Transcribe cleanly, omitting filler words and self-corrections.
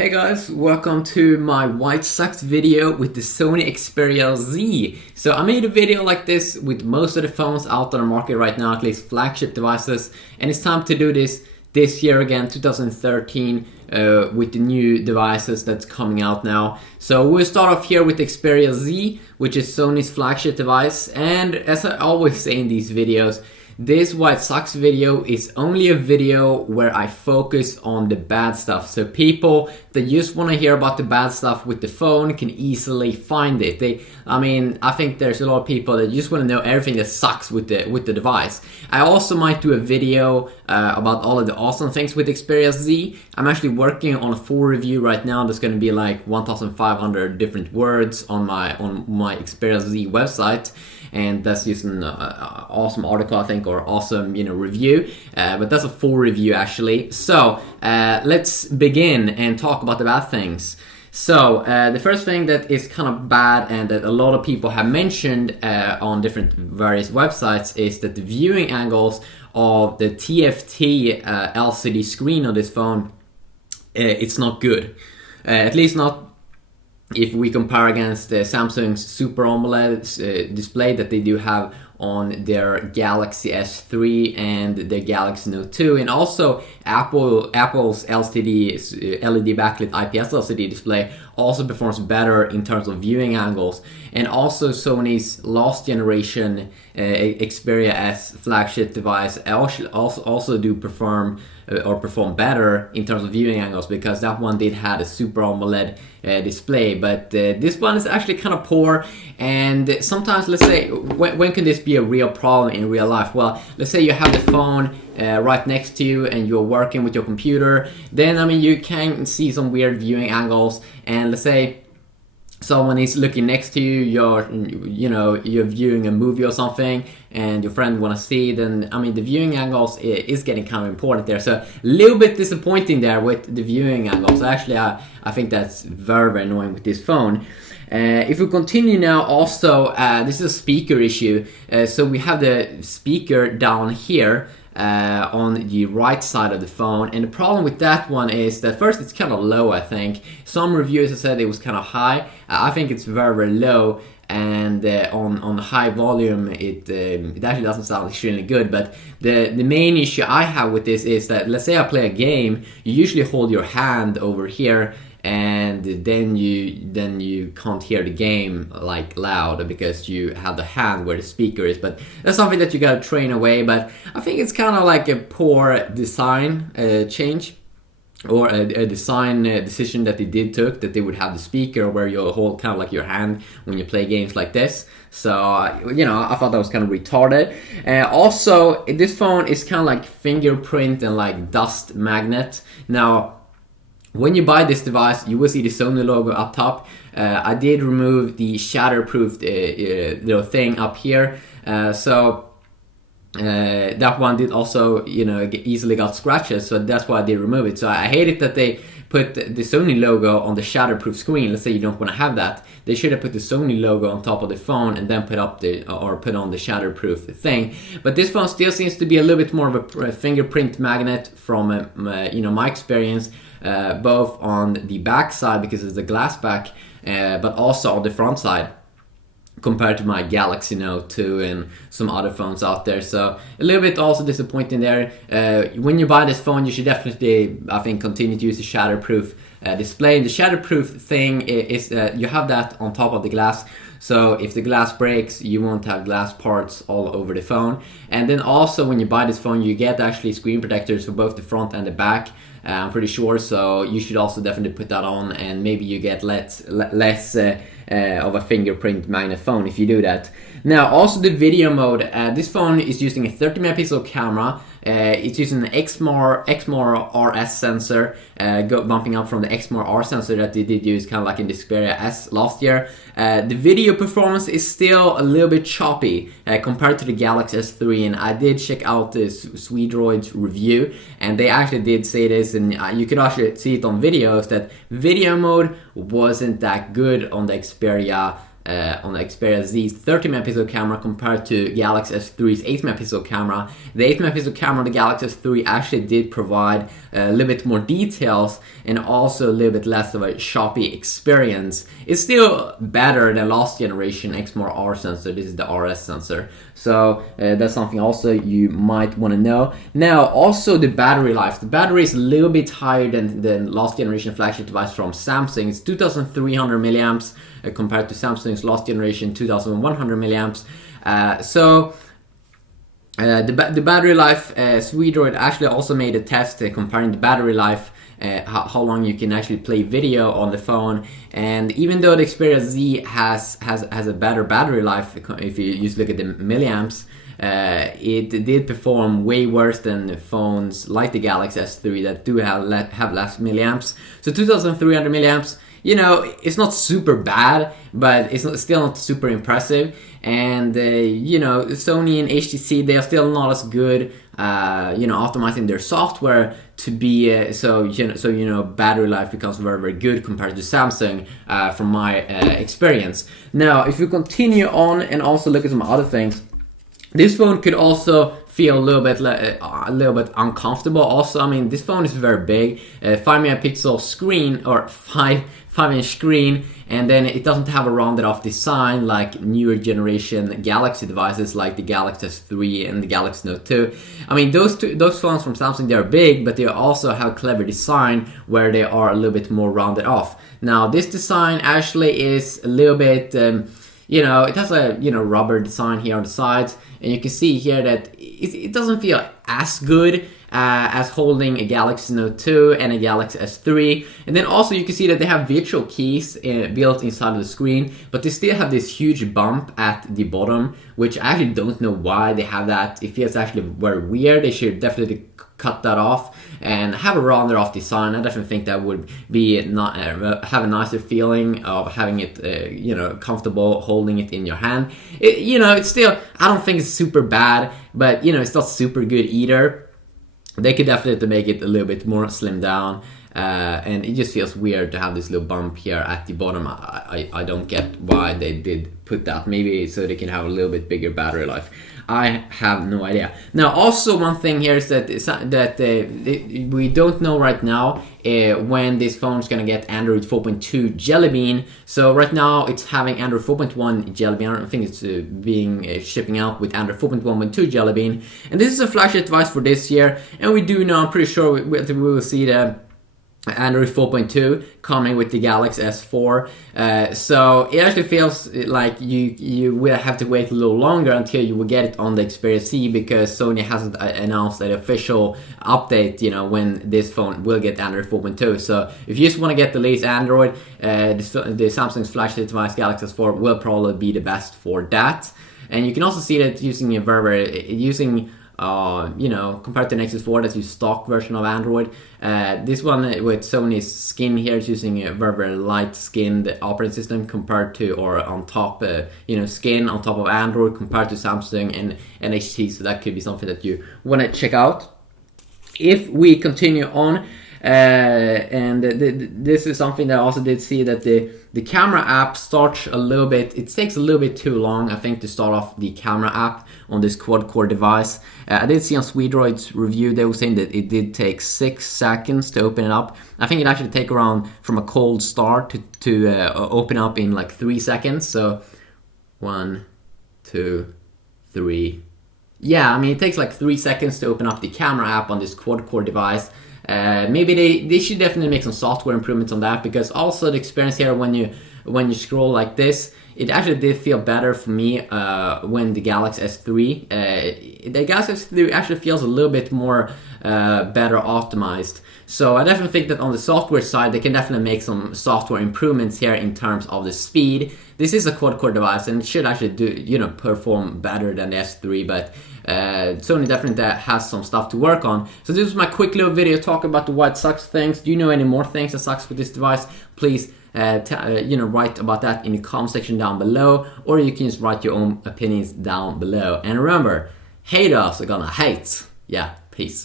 Hey guys, welcome to my White Sox video with the Sony Xperia Z. So I made a video like this with most of the phones out on the market right now, at least flagship devices, and it's time to do this year again, 2013, with the new devices that's coming out now. So we'll start off here with the Xperia Z, which is Sony's flagship device, and as I always say in these videos, this White Sox video is only a video where I focus on the bad stuff. So people that just want to hear about the bad stuff with the phone can easily find it. I think there's a lot of people that just want to know everything that sucks with the device. I also might do a video about all of the awesome things with Xperia Z. I'm actually working on a full review right now. There's going to be like 1,500 different words on my Xperia Z website. And that's just an awesome article, I think, or awesome, review. But that's a full review, actually. So let's begin and talk about the bad things. So the first thing that is kind of bad and that a lot of people have mentioned on different various websites is that the viewing angles of the TFT LCD screen of this phone, it's not good. At least not if we compare against Samsung's Super AMOLED display that they do have on their Galaxy S3 and their Galaxy Note 2, and also Apple's LED backlit IPS LCD display also performs better in terms of viewing angles, and also Sony's last generation Xperia S flagship device also do perform better in terms of viewing angles, because that one did have a Super AMOLED display, but this one is actually kind of poor. And sometimes, let's say, when can this be a real problem in real life? Well, let's say you have the phone right next to you and you're working with your computer, then you can see some weird viewing angles. And let's say someone is looking next to you, you're viewing a movie or something, and your friend want to see, then the viewing angles is getting kind of important there. So a little bit disappointing there with the viewing angles. Actually, I think that's very, very annoying with this phone. If we continue now, also this is a speaker issue. So we have the speaker down here on the right side of the phone, and the problem with that one is that first it's kind of low. I think some reviewers have said it was kind of high. I think it's very, very low, and on high volume it actually doesn't sound extremely good. But the main issue I have with this is that, let's say I play a game, you usually hold your hand over here, and then you can't hear the game like loud because you have the hand where the speaker is. But that's something that you gotta train away. But I think it's kind of like a poor design change, or a design decision that they took, that they would have the speaker where you hold kind of like your hand when you play games like this. So I thought that was kind of retarded. Also, this phone is kind of like fingerprint and like dust magnet. Now, when you buy this device, you will see the Sony logo up top. I did remove the Shatterproof little thing up here, so that one did also easily got scratches, so that's why I did remove it. So I hate it that they put the Sony logo on the Shatterproof screen. Let's say you don't want to have that, they should have put the Sony logo on top of the phone and then put on the Shatterproof thing. But this phone still seems to be a little bit more of a fingerprint magnet from my experience, both on the back side because it's a glass back, but also on the front side, compared to my Galaxy Note 2 and some other phones out there. So a little bit also disappointing there. When you buy this phone, you should definitely, I think, continue to use the Shatterproof display. The Shatterproof thing is you have that on top of the glass, so if the glass breaks, you won't have glass parts all over the phone. And then also, when you buy this phone, you get actually screen protectors for both the front and the back, I'm pretty sure. So you should also definitely put that on, and maybe you get less of a fingerprint magnet phone if you do that. Now, also the video mode. This phone is using a 30 megapixel camera. It's using an XMOR RS sensor, bumping up from the XMOR R sensor that they did use kind of like in the Xperia S last year. The video performance is still a little bit choppy compared to the Galaxy S3, and I did check out this Swedroid's review, and they actually did say this, and you could actually see it on videos, that video mode wasn't that good on the Xperia on the Xperia Z's 30 megapixel camera compared to Galaxy S3's 8 megapixel camera. The 8 megapixel camera on the Galaxy S3 actually did provide a little bit more details and also a little bit less of a choppy experience. It's still better than last generation XMR sensor. This is the RS sensor. So that's something also you might want to know. Now also the battery life. The battery is a little bit higher than the last generation flagship device from Samsung. It's 2300 milliamps compared to Samsung's last generation 2100 milliamps. The battery life, Swedroid actually also made a test comparing the battery life, how long you can actually play video on the phone. And even though the Xperia Z has a better battery life, if you just look at the milliamps, it did perform way worse than the phones like the Galaxy S3 that do have less milliamps. So 2300 milliamps, you know, it's not super bad, but it's still not super impressive. And you know, Sony and HTC, they are still not as good, you know, optimizing their software to be so battery life becomes very, very good compared to Samsung from my experience. Now, if you continue on and also look at some other things, this phone could also feel a little bit uncomfortable. Also, I mean, this phone is very big, 5 megapixel screen or 5-inch screen, and then it doesn't have a rounded off design like newer generation Galaxy devices like the Galaxy S3 and the Galaxy Note 2. I mean, those phones from Samsung, they are big, but they also have clever design where they are a little bit more rounded off. Now, this design actually is a little bit, you know, it has a rubber design here on the sides, and you can see here that it doesn't feel as good as holding a Galaxy Note 2 and a Galaxy S3. And then also you can see that they have virtual keys built inside of the screen, but they still have this huge bump at the bottom, which I actually don't know why they have that. It feels actually very weird. They should definitely cut that off and have a rounded off design. I definitely think that would be have a nicer feeling of having it, you know, comfortable holding it in your hand. You know, it's still, I don't think it's super bad, but you know, it's not super good either. They could definitely make it a little bit more slimmed down, and it just feels weird to have this little bump here at the bottom. I don't get why they did put that. Maybe so they can have a little bit bigger battery life. I have no idea. Now, also one thing here is that we don't know right now when this phone is gonna get Android 4.2 Jelly Bean. So right now it's having Android 4.1 Jelly Bean. I don't think it's shipping out with Android 4.1.2 Jelly Bean. And this is a flagship device for this year. And we do know, I'm pretty sure we will see the Android 4.2 coming with the Galaxy S4, so it actually feels like you will have to wait a little longer until you will get it on the Xperia Z, because Sony hasn't announced an official update, you know, when this phone will get Android 4.2. So if you just want to get the latest Android, the Samsung's flagship device Galaxy S4 will probably be the best for that. And you can also see that using you know, compared to Nexus 4, that's your stock version of Android. This one with Sony's skin here is using a very, very light skinned operating system compared to, or on top, you know, skin on top of Android compared to Samsung and HTC. So that could be something that you want to check out. If we continue on, and this is something that I also did see, that the camera app starts a little bit, it takes a little bit too long, I think, to start off the camera app on this quad-core device. I did see on Swedroid's review, they were saying that it did take 6 seconds to open it up. I think it actually take around from a cold start to open up in like 3 seconds. So 1, 2, 3. Yeah, I mean, it takes like 3 seconds to open up the camera app on this quad-core device. Maybe they should definitely make some software improvements on that, because also the experience here when you scroll like this, it actually did feel better for me when the Galaxy S3. The Galaxy S3 actually feels a little bit more better optimized. So I definitely think that on the software side, they can definitely make some software improvements here in terms of the speed. This is a quad-core device and it should actually do, you know, perform better than the S3, but Sony definitely has some stuff to work on. So this was my quick little video talking about the why it sucks things. Do you know any more things that sucks with this device? Please write about that in the comment section down below, or you can just write your own opinions down below. And remember, haters are gonna hate. Yeah, peace.